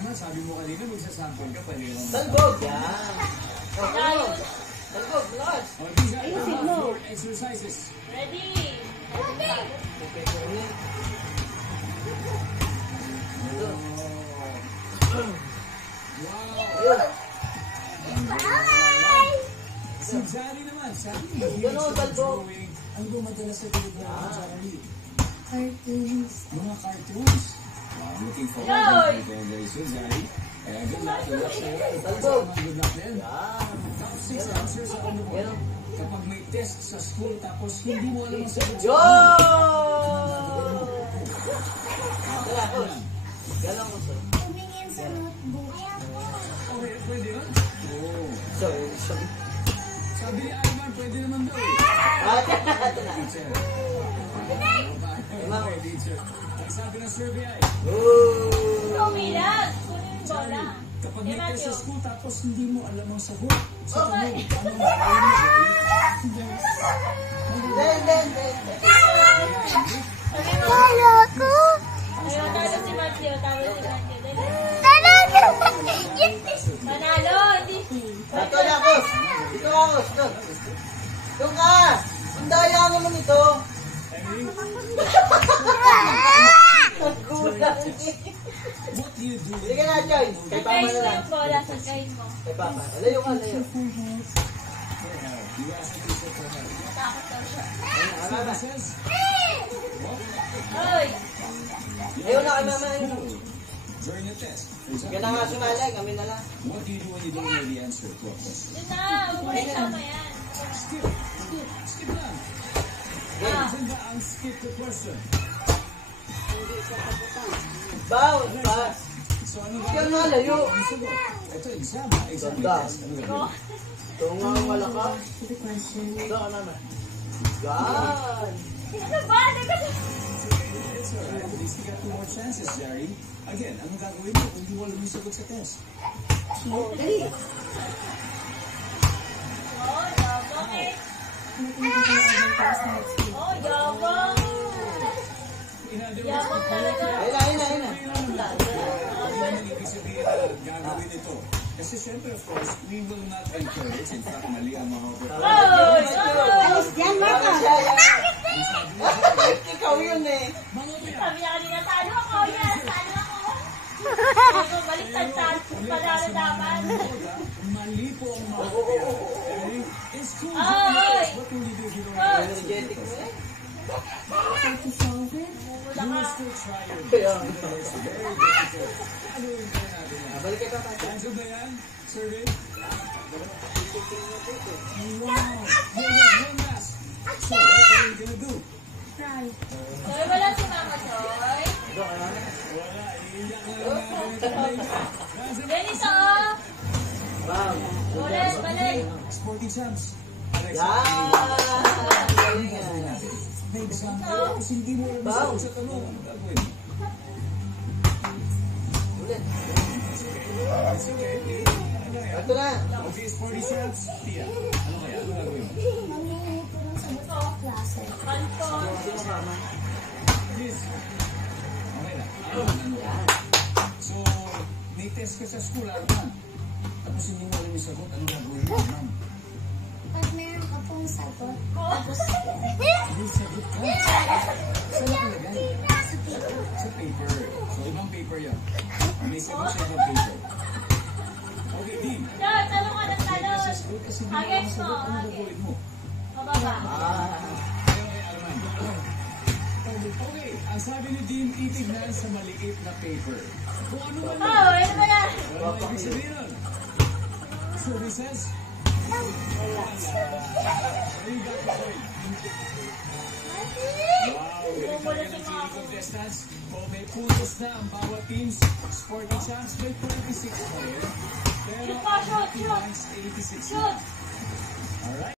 Arman, sabi mo kanina, magsasample ka, pwede naman. Talbog! Yan! Talbog! Talbog! Lakas! Ayusin mo! Exercises. Ready! Wow! Si Zari naman, sabi niya, drawing. Ano ba madalas sa telegram, Zari? Cartoons. Mga cartoons. Wow, looking forward to it very soon, Zari. Kaya good luck, good luck sa'yo. Good luck din. Top 6 answers ako mo. Kapag may test sa school, tapos hindi mo alam ang sagot. Yo! Galang mo, sir. Tumingin sa notebook. Okay, pwede yun? Oo. Sorry. Sabi ni Arman, pwede naman daw eh. Teacher. Okay, teacher. Ang sabi ng survey ay, Tumilag! Kunin yung bola. kapag may test sa school, tapos hindi mo alam ang sagot. Sa tanong, Kala ko. Ayaw, talo si Matthew. Talo si Matthew. Dali. Manalo! Hindi. Ito na ako! Dito ako! Doon ka! Ang daya naman ito! Nagkulang eh! what do you do? Hindi ka na, Joy! Kay Papa Sagayin na mo lang. yung bola. Sagayin mo. Kay Papa. Alayo ka, alayo. You ask the teacher for help. Takot daw siya. Ano ba? Says, Hoy! Ayaw na kay Mama. during a test, for Yan example, na nga sumalay, kami na lang. what do you do when you don't know the answer to a question? Yun na! Huwag mo na isama yan. Skip lang. Saan ba ang skip the question? Bounce, pass. So ano ba? Yan nga, layo. Ang sagot? Ito, exam. Exam Ganda. test. Ano ba? Ito nga ang malakas. The question. Ito ka naman. Yan. Ano ba? It's alright. At least you got 2 more chances, Jerry. Again, anong gagawin mo kung hindi mo alam yung sagot sa test? Dali. Oh, yabang eh. Oh, yabang. Yabang talaga. Ayun na. Ano naman ibig sabihin na gagawin ito? Kasi syempre, of course, we will not encourage. In fact, mali ang mga Hoy! Alis dyan, Marco. Ikaw yun eh. Sabi niya kanina, talo ako yan. Talo ako. Baliktad sa panalo dapat. Mali po ang mga okay? In school, Ay! what will you do if you don't Oh! know? Energetic mo eh. To solve it. You will still try your Kaya. best. It's very difficult. Ano yung kaya natin yan? Balik kay Papa. Answer ba yan? Survey? Wow! One last. So, what are you gonna do? Cry. Soy, wala si Mama Soy. Ito ka naman. Wala, iiyak na lang natin ito. Ganito. Bam. Balik. Sporty champs. Alex, Yan. Galing yan. may exam kayo. Kasi hindi mo alam Wow. sa tanong. Ano gagawin? Ulit. It's okay. Ano kaya? Ito na. Okay, sporty champs. Tia, ano kaya? Ano gagawin? Mamingay po ng sagot sa klase. Kanto. Sino kama? Please. Okay na. So, may test ka sa school, Arman. Tapos hindi mo alam yung sagot. Ano gagawin mo, ma'am? Pag meron ka pong sagot, tapos May sagot ka. Saan nakalagay? Sa paper. So, ibang paper yan. May sagot sa ibang paper. Okay, Dean. Yan, tanong ka ng May test sa tanong. school kasi hindi mo alam Agets yung mo. sagot. Ano gagawin mo? Mababa. Okay, ang sabi ni Dean, titignan sa maliit na paper. Kung ano man Oh, ano ba yan? wala na ibig sabihin nun. So, he says, you got the point. Wow, ganito Bumula ang si TV Mama. contestants. Kung may puntos na ang bawat teams, Sporty Champs may 26 pa rin. Pero Shoot pa, shoot, Happy shoot. Minds 86 na. Shoot. Alright.